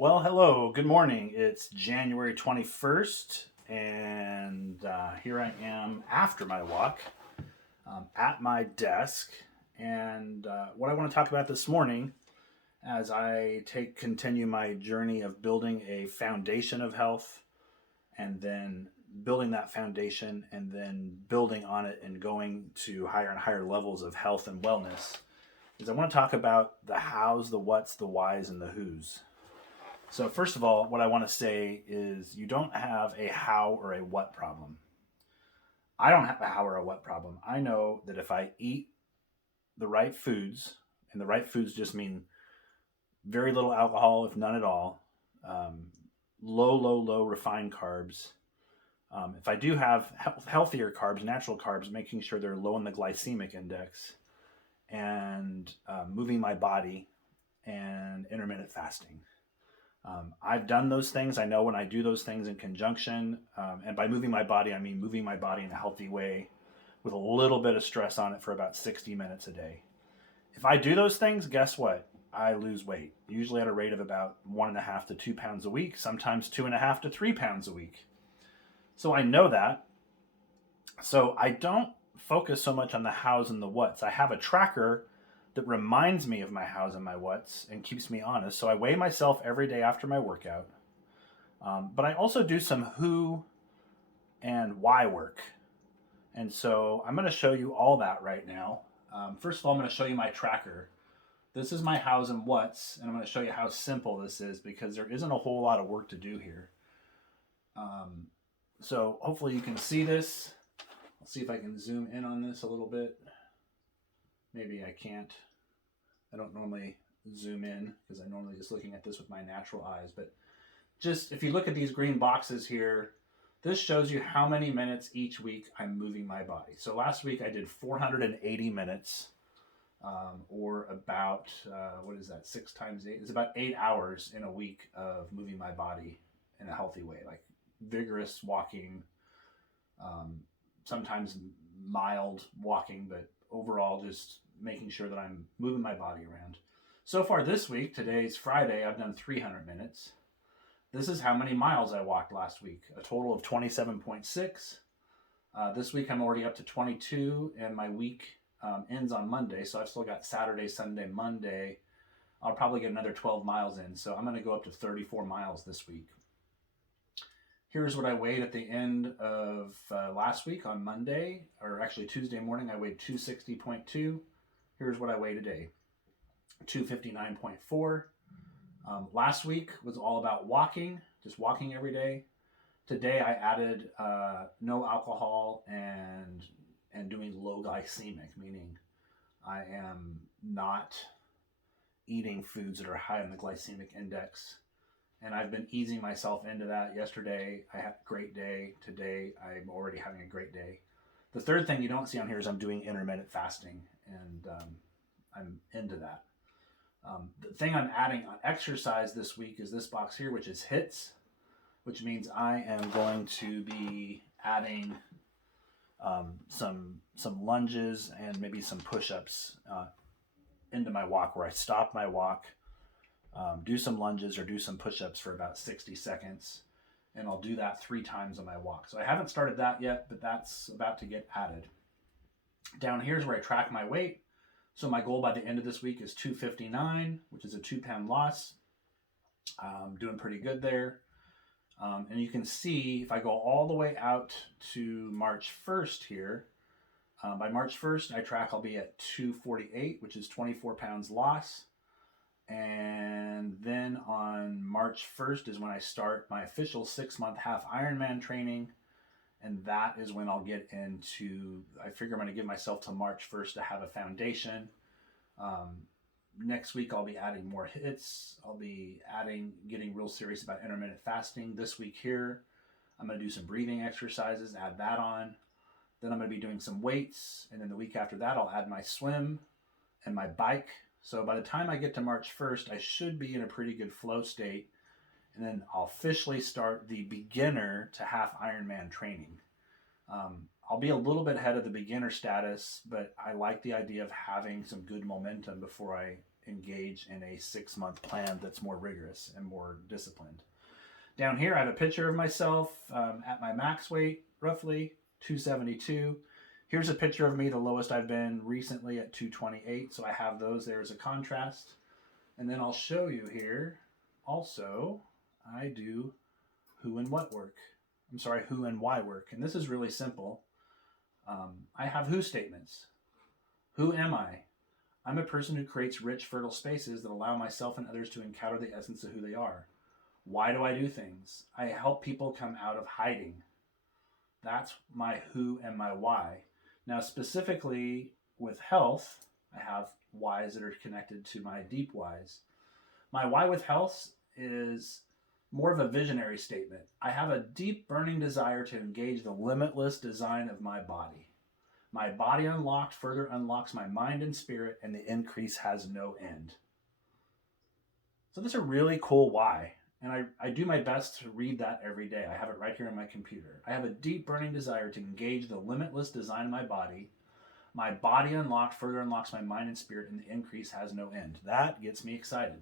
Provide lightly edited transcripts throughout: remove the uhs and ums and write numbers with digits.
Well, hello, good morning. It's January 21st, and here I am after my walk at my desk. And what I want to talk about this morning as I continue my journey of building a foundation of health and then building that foundation and then building on it and going to higher and higher levels of health and wellness is I want to talk about the hows, the whats, the whys, and the whos. So, first of all, what I want to say is you don't have a how or a what problem. I don't have a how or a what problem. I know that if I eat the right foods, and the right foods just mean very little alcohol, if none at all, low refined carbs. If I do have healthier carbs, natural carbs, making sure they're low in the glycemic index, and moving my body and intermittent fasting. I've done those things. I know when I do those things in conjunction, and by moving my body, I mean moving my body in a healthy way with a little bit of stress on it for about 60 minutes a day. If I do those things, guess what? I lose weight, usually at a rate of about 1.5 to 2 pounds a week, sometimes 2.5 to 3 pounds a week. So I know that. So I don't focus so much on the hows and the whats. I have a tracker that reminds me of my hows and my whats and keeps me honest. So I weigh myself every day after my workout. But I also do some who and why work. And so I'm going to show you all that right now. First of all, I'm going to show you my tracker. This is my hows and whats, and I'm going to show you how simple this is because there isn't a whole lot of work to do here. So hopefully you can see this. I'll see if I can zoom in on this a little bit. Maybe I can't. I don't normally zoom in because I'm normally just looking at this with my natural eyes. But just if you look at these green boxes here, this shows you how many minutes each week I'm moving my body. So last week I did 480 minutes, or about, what is that, 6 times 8? It's about 8 hours in a week of moving my body in a healthy way, like vigorous walking, sometimes mild walking, but overall just making sure that I'm moving my body around. So far this week, today's Friday, I've done 300 minutes. This is how many miles I walked last week, a total of 27.6. This week I'm already up to 22, and my week ends on Monday, so I've still got Saturday, Sunday, Monday. I'll probably get another 12 miles in, so I'm going to go up to 34 miles this week. Here's what I weighed at the end of last week on Monday, or actually Tuesday morning. I weighed 260.2. Here's what I weigh today, 259.4. Last week was all about walking, just walking every day. Today I added no alcohol and doing low glycemic, meaning I am not eating foods that are high on the glycemic index. And I've been easing myself into that. Yesterday I had a great day. Today I'm already having a great day. The third thing you don't see on here is I'm doing intermittent fasting, and I'm into that. The thing I'm adding on exercise this week is this box here, which is HIITs, which means I am going to be adding some lunges and maybe some push-ups into my walk, where I stop my walk, do some lunges or do some push-ups for about 60 seconds, and I'll do that 3 times on my walk. So I haven't started that yet, but that's about to get added. Down here is where I track my weight. So my goal by the end of this week is 259, which is a 2-pound loss. I'm doing pretty good there. And you can see if I go all the way out to March 1st here, by March 1st, I track I'll be at 248, which is 24 pounds loss. And then on March 1st is when I start my official 6-month half Ironman training. And that is when I'll get into, I figure I'm going to give myself till March 1st to have a foundation. Next week, I'll be adding more HIITs. I'll be getting real serious about intermittent fasting. This week here, I'm going to do some breathing exercises, add that on. Then I'm going to be doing some weights. And then the week after that, I'll add my swim and my bike. So by the time I get to March 1st, I should be in a pretty good flow state. And then I'll officially start the beginner to half Ironman training. I'll be a little bit ahead of the beginner status, but I like the idea of having some good momentum before I engage in a 6-month plan that's more rigorous and more disciplined. Down here, I have a picture of myself at my max weight, roughly 272. Here's a picture of me, the lowest I've been recently at 228. So I have those there as a contrast. And then I'll show you here also, I do who and what work. I'm sorry, who and why work. And this is really simple. I have who statements. Who am I? I'm a person who creates rich, fertile spaces that allow myself and others to encounter the essence of who they are. Why do I do things? I help people come out of hiding. That's my who and my why. Now, specifically with health, I have whys that are connected to my deep whys. My why with health is more of a visionary statement. I have a deep burning desire to engage the limitless design of my body. My body unlocked further unlocks my mind and spirit, and the increase has no end. So that's a really cool why. And I do my best to read that every day. I have it right here on my computer. I have a deep burning desire to engage the limitless design of my body. My body unlocked further unlocks my mind and spirit, and the increase has no end. That gets me excited.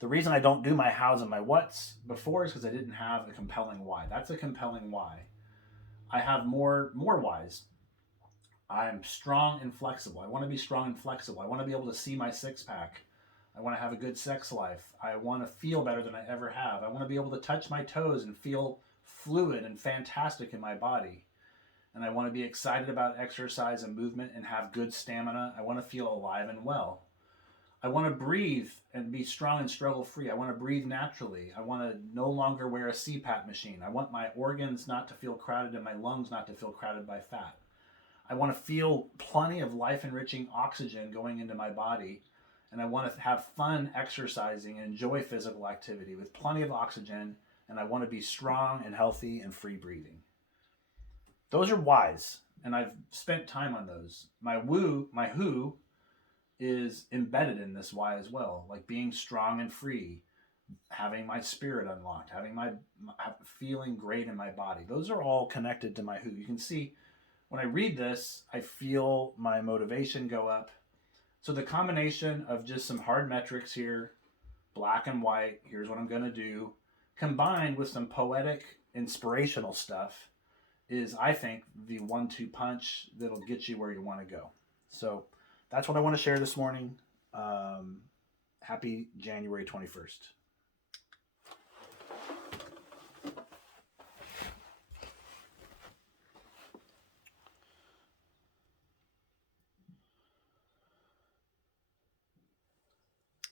The reason I don't do my hows and my whats before is because I didn't have a compelling why. That's a compelling why. I have more whys. I'm strong and flexible. I want to be strong and flexible. I want to be able to see my six-pack. I want to have a good sex life. I want to feel better than I ever have. I want to be able to touch my toes and feel fluid and fantastic in my body. And I want to be excited about exercise and movement and have good stamina. I want to feel alive and well. I want to breathe and be strong and struggle-free. I want to breathe naturally. I want to no longer wear a CPAP machine. I want my organs not to feel crowded and my lungs not to feel crowded by fat. I want to feel plenty of life-enriching oxygen going into my body. And I want to have fun exercising and enjoy physical activity with plenty of oxygen. And I want to be strong and healthy and free breathing. Those are whys. And I've spent time on those. My who is embedded in this why as well. Like being strong and free, having my spirit unlocked, having feeling great in my body. Those are all connected to my who. You can see when I read this, I feel my motivation go up. So the combination of just some hard metrics here, black and white, here's what I'm going to do, combined with some poetic, inspirational stuff is, I think, the 1-2 punch that'll get you where you want to go. So that's what I want to share this morning. Happy January 21st.